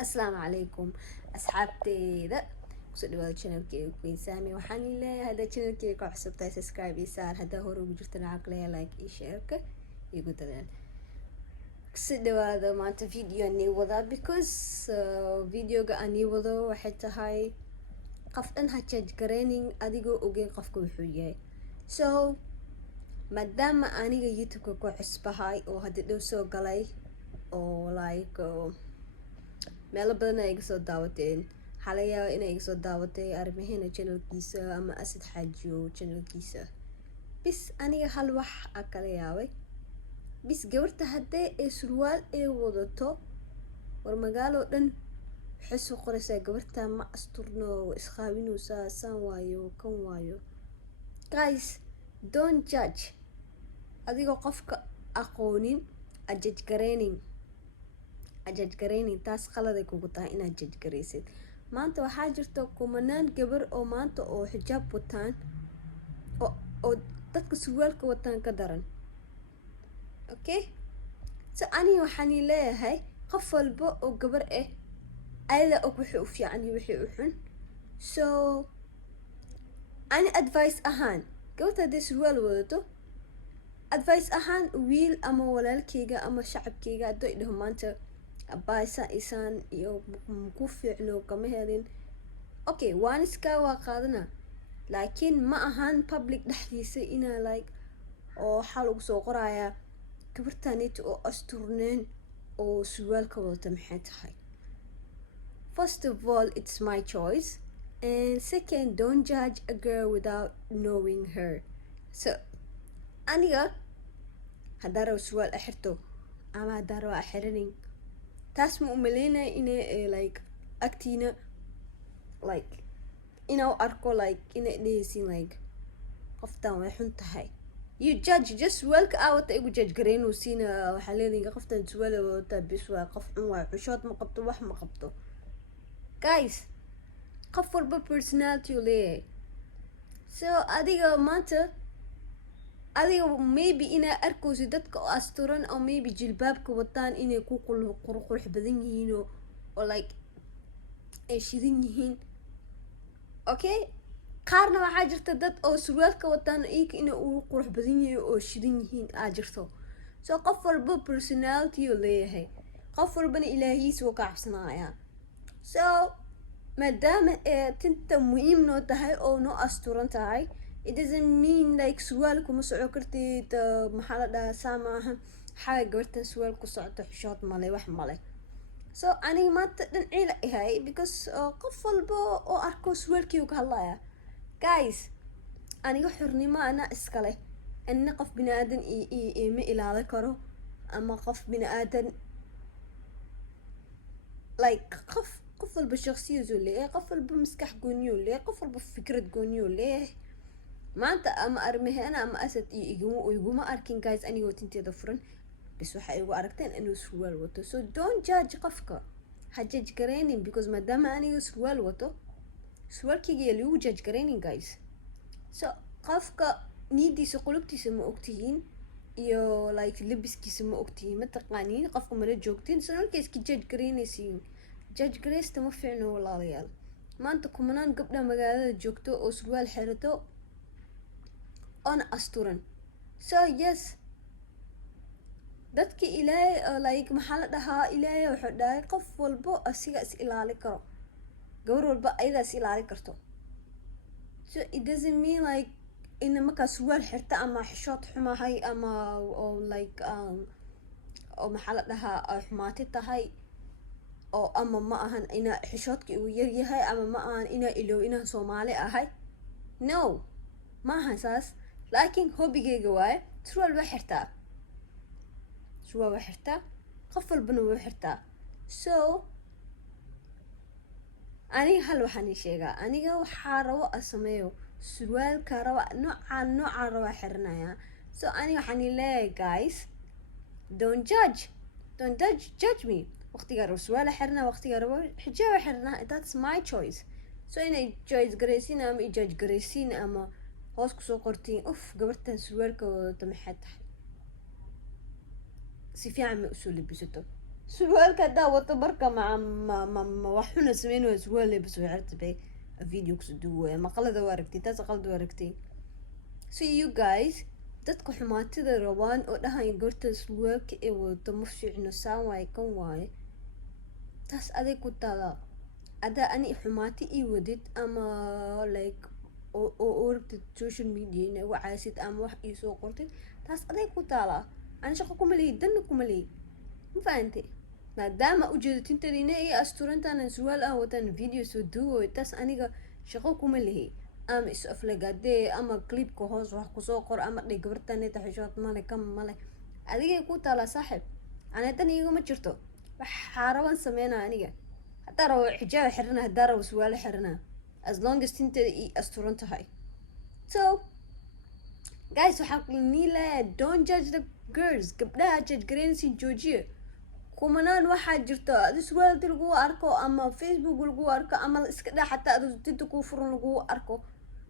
السلام عليكم أصحابتي kusoo dhawaada channelkeyga Queen Sami. waxaan leeyahay hadda channelkeyga ku cusubtahay subscribe iyo saar, hadda hore ugu jirtana waxaa kaleeyahay like iyo share-ka iyo gudadaan. kusoo dhawaada maanta video nii wadaa because videoga aan nii wado waxay tahay qof dhan ha judge gareynin adigoo ogeyn qofka wuxuu yahay. So maadaama aniga youtube-ka ku cusbahay oo hadda dhow soo galay oo like meelo badan ay iga soo daawateen, waxaa laga yaabaa inay iga soo daawatay arrimaheena channelkiisa ama Asad Xaajiyo channelkiisa. bis aniga hal wax a kala yaabay, bis gabarta haddee ee surwaal ee wadato war magaalo dhan waxay soo qoraysaa gabarta ma asturno, isqaawinaysaa, saan waayo kan waayo. Guys, don't judge adigoo qofka aqoonin a judge gareynin taas qaladay kugu tahay inaad judge gareysid. maanta waxaa jirta kumanaan gabar oo maanta oo xijaab wataan oo dadka surwaalka wataan ka daran. okay, so aniga waxaan leeyahay qof walba oo gabar ah ayada og wixii u fiican iyo wixii u xun. so ani advice ahaan gabarta haddii surwaal wadato, advice ahaan wiil ama walaalkeyga ama shacabkeyga haddoo idhaho maanta abaaysa isaan iyo ku fiicno kama helin, okay waan iskaa waa qaadana, laakiin ma ahaan public dhexdiisa inaa like oo waxaa lagu soo qorayaa gabartanita oo asturneen oo surwaalka wadata maxay tahay. First of all, it's my choice, and second, don't judge a girl without knowing her. So aniga haddaan rabo surwaal axirto ama haddaan rabo axiranin, taas ma umaleynaya inay like agtiina like inaa arko like inay dhehaysin like qoftan way xun tahay. You judge just surwaalka wata igu judge gareynaysiina, waxaa leedahay qoftan surwaal wata bis waa qof xun, waa xushood ma qabto, wax ma qabto. Guys, qof walba personality uu leeyahay. so adiga maanta adiga maybe inaa arkayso dadka oo asturan oo maybe jilbaabka wataan inay ku qurux badan yihiin oo like ay shidan yihiin. okay, qaarna waxaa jirta dad oo surwaalka wataan iyaga inay ugu qurux badan yihiin oo shidan yihiin aa jirto. so qof walba personality uu leeyahay, qof walbana ilaahiisa wuu ka cabsanayaa. so maadaama tinta muhiim noo tahay oo noo asturan tahay, it doesn't mean like surwaal kuma soco kartid. maxaa la dhahaa saa maaha, xaga gabartan surwaal ku socoto xishood male wax male. so aniga maanta dhan ciila ahay because qof walba oo arko surwaalkii ka hadlaya. guys, aniga xurnimo ana iskale, anina qof bini aadan ma ilaalin karo, ama qof bini aadan like qof walba shakhsiyadu leeyahay, qof walba maskax gooniyo leeyahay, qof walba fikrad gooniyo leeyahay. maanta ama armaheena ama Asad iyo iguma arkin guys anigoo tinteeda furan, bis waxay igu aragteen inuu surwaal wato. so don't judge qofka, ha judge gareynin because maadaama aniga surwaal wato surwaalkeyga yaa lagu judge gareynin guys. so qofka niidiisa qulubtiisa ma ogtihiin iyo like labiskiisa ma ogtihiin, ma taqaaniin, qofka mala joogtiin, so markayska judge gareynaysiin. judge gareysta ma fiicno walaalayaal. maanta kumanaan gabdha magaalada joogto oo surwaal xirato oona asturan. so yes, dadka ilaahay like maxaa la dhahaa, ilaahay wuxuu dhahay qof walbo asiga is ilaali karo, gabar walba ayadaa is ilaali karto. so it doesn't mean like in markaa surwaal xirta ama xishood xumahay ama oo like oo maxaa la dhahaa xumaati tahay, oo ama ma ahan inaa xishoodka uu yar yahay, ama ma ahan inaa ilow inaan Soomaali ahay. no, ma ahan saas. laakiin hobigeyga waaye surwaal waa xirtaa, surwaal waa xirtaa, qof walbana waa xirtaa. so aniga hal waxaan sheegaa, aniga waxaa rabo a sameeyo, surwaalka raba noocaan raba xiranaya. so aniga waxaan leeyahay guys, don't judge me. waqtigaa rabo surwaal xirnaa, waqtigaa rabo xijaab xirnaa, that's my choice. so inay choice gareysiin ama i judge gareysiin ama hoos kusoo qortiin uf gabartan surwaalka wadato maxay tahay, si fiican ma usoo labisato. سروال كدا وتبركة مع وحنا سمينه سروال لبس وعرت بي فيديو كسدوه مقالة دواركتي تاسا قال دواركتي. So you guys dadka xumaatida rabaan oo dhahayn goorta surwaalka ee wadato ma fiicno saan waaye kan waaye taas aday ku taala adaa ani xumaati ii wadid ama like oo rabtid social media ina igu caasid ama wax ii soo qortid taas aday ku taala ani shaqo kuma lihi danna kuma lihi ma fahante maadaama ujeedatinteeda ina ii asturantaana surwaal aan wataan video soo duuwayo taas aniga shaqo kuma lihi ama is aflagaadee ama clipka hoos wax kusoo qor ama dhig gabartaneta xishood male kama male adigay ku taalaa saaxib anadan igama jirto wax xaaraban sameynaa aniga hadaa rabo xijaab xirana hadaa rabo surwaalo xirana as long as tinteeda ii asturan tahay. So guys waxaa nii leeyahay don't judge the girls, gabdhaha judge garaynaysi joojiya. kumanaan waxaa jirta adi surwaaldi lagu arko ama facebook lagu arko ama iska dhaa xataa adi tinta kuu furan lagu arko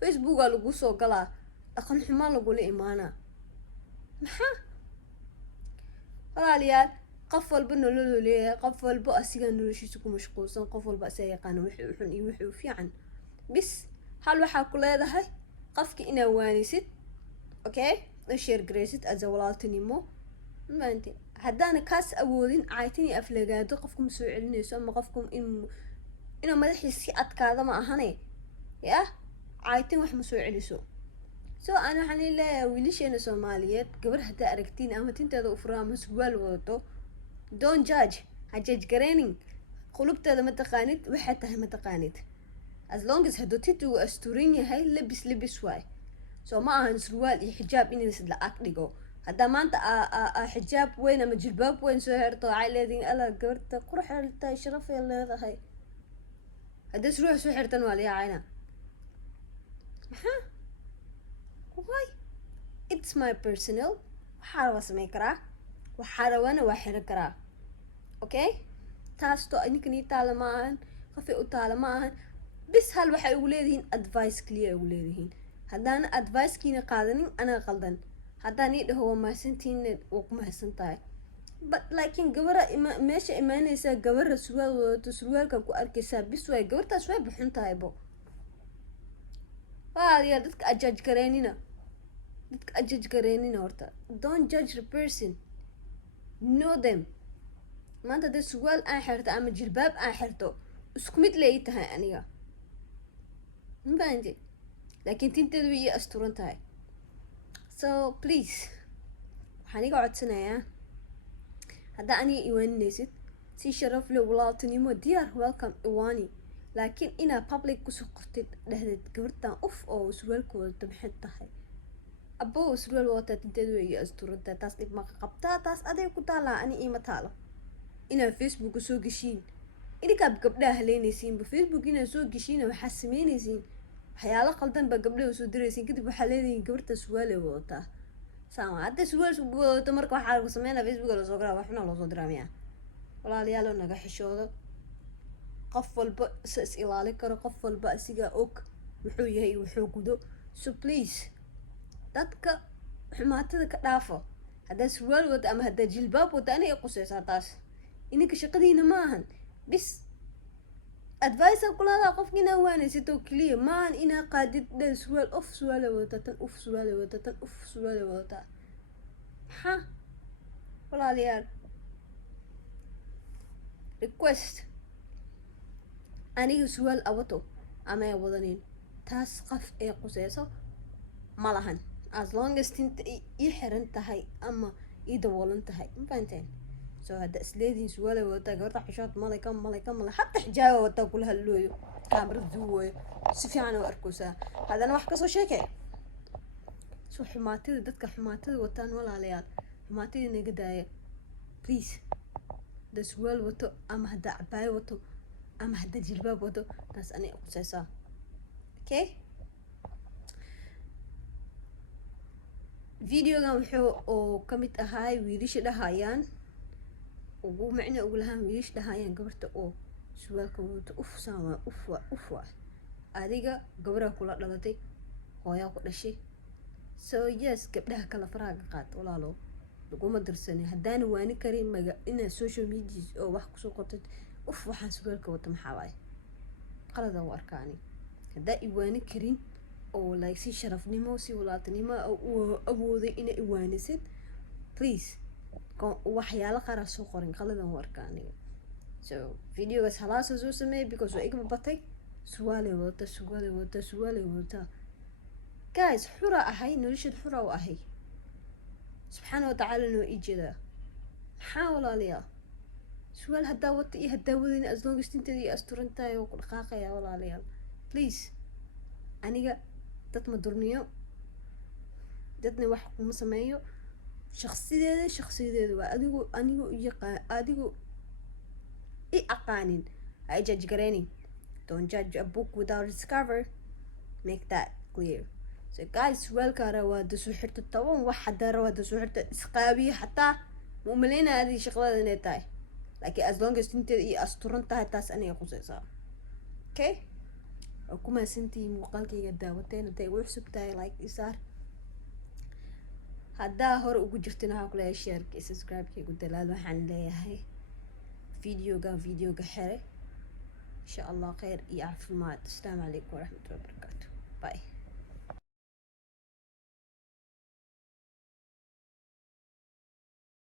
facebookaa lagu soo galaa dhaqan xumaan lagula imaanaa maxaa walaalayaal qof walba nololuu leeyahay qof walba asigaa noloshiisa ku mashquulsan qof walba asigaa yaqaana wixii u xun iyo wixii u fiican bis hal waxaa ku leedahay qofka inaa waanisid okay u sheer garaysid asa walaaltinimo maanti haddaana kaas awoodin caytin iyo aflagaado qofka ma soo celinayso ama qofka inuu madaxiisi adkaada ma ahane yah caytin wax ma soo celiso. So ana waxaan leeyahay wiilasheena Soomaaliyeed gabar haddaa aragtiin ama tinteeda u furaa ama surwaal wadato don't judge, ha judge garaynin qulubteeda ma taqaanid waxay tahay ma taqaanid as long as hadduu tintu uu asturan yahay labis waay. So ma ahan surwaal iyo xijaab in is la ag dhigo haddaa maanta xijaab weyn ama jilbaab weyn soo xirto waxay leediin ala gabarta qurux leedahay sharaf ay leedahay haddaa surwaal soo xirtan waa layaacayna maxaa why it's my personal waxaa rabaa samey karaa waxaa rabaana waa xiran karaa okay taasto ninkan ii taala ma ahan qofay u taala ma ahan bis hal waxay ugu leedihiin advice clear ugu leedihiin haddaana advicekiina qaadanin anaa qaldan haddaan ii dhaho waa mahadsantiina waa ku mahadsan tahay but laakiin gabara meesha imaanaysaa gabara surwaal wadato surwaalkan ku arkaysaa bis waay gabartaas way buxun tahay bo waaliyaa dadka ajudge gareynina horta don't judge the person, know them. maanta hadday surwaal aan xirto ama jilbaab aan xirto isku mid lay tahay aniga ma fahanti laakiin tinteedu way ii asturan tahay. So please waxaan iga codsanayaa haddaa aniga iwaaninaysid si sharaf leh walaaltinimo diyaar welcome iwaani laakiin inaa public kusoo qortid dhehdeed gabartan uf oo surwaalka wadata maxay tahay aboo surwaal wadataa tinteedu way ii asturan tahay taas dhib ma qabtaa taas aday ku taalaa ani iima taalo inaa facebook soo geshiin idinkaa gabdhaha haleynaysiinba facebook inaa soo geshiina waxaa sameynaysiin waxyaalo qaldan baa gabdhaha soo diraysiin kadib waxaa leedihiin gabarta surwaalay wadataa saama hadda surwaal wadato marka waxaa lagu sameynaa facebook lasoo galaa waxna loosoo diraa miya walaalayaal naga xishoodo qof walba is ilaali karo qof walba asigaa og wuxuu yahay wuxuu gudo. So please dadka xumaatada ka dhaafo haddaa surwaal wata ama haddaa jilbaab wata ana i qusaysaa taas ininka shaqadiina ma ahan bis advice kulaada qofka inaa waanaysato keliya maahan inaa qaadid dhan surwaal of surwaala wadata tan uf surwaala wadata tan uf surwaala wadata maxaa walaalayaal request aniga surwaal awato ama ay wadanin taas qof ee qusayso ma lahan as long as tinta ii xiran tahay ama ii daboolan tahay ma fahanteen. So hadda isleediin surwaal wadataa gabarta xishood male hatta xijaaba wadataa kula hadlooyo kaamarada duuwayo si fiican u arkaysaa haddana wax kasoo sheekay. So xumaatida dadka xumaatada wataan walaalayaal xumaatida naga daaya please hadda surwaal wato ama hadda cabaaya wato ama hadda jilbaab wato taas anay qusaysaa okay. videogan wuxuu oo kamid ahaay wiilasha dhahayaan ugu macna ugu lahaan wiilasha dhahayaan gabarta oo surwaalka wadato uf saama uf adiga gabadha kula dhalatay hooyaa ku dhashay. So yes gabdhaha kala faraha ka qaad walaalo laguma darsani haddaan waani karin inaad social media oo wax kusoo qortid waxaan surwaalka wata maxaa waaye qalada u arkaani haddaa iwaani karin oo like si sharafnimo si walaaltinimo awooday inaa iwaanisid please waxyaalo qaar soo qorin qaladan u arkaani so videogaas halaasa soo sameeyay because waa igama batay suwaalay wadata guys xura ahay noloshad xura u ahay subxaana watacaala noo ijeedaa maxaa walaalayaa suwaal haddaa wata iyo haddaa wadin asloongastinteeda iyo asturantahay oo ku dhaqaaqaya walaalayaal please aniga dad ma durniyo dadna wax kuma sameeyo shakhsideeda waa adigu i aqaanin I judge garaynin don't judge a book without its cover make that clear so guys suwaalkaara waa dasoo xirta toban wax haddaa rawaa dasoo xirta isqaabiyo xataa ma umaleynaya adii shaqlada inay tahay laakiin as long as tinteeda iyo asturan tahay taas aniga qusaysaa okay oo ku mahadsantihiin muuqaalkayga daawateen hadday ugu cusub tahay like isaar haddaa hore ugu jirtin waxaa ku leeyahay shareka subscribe-kaygu dalaal waxaan leeyahay videoga xere insha allah khayr iyo caafimaad. Assalaamu calaykum waraxmatullahi wabarakaatu. Bye.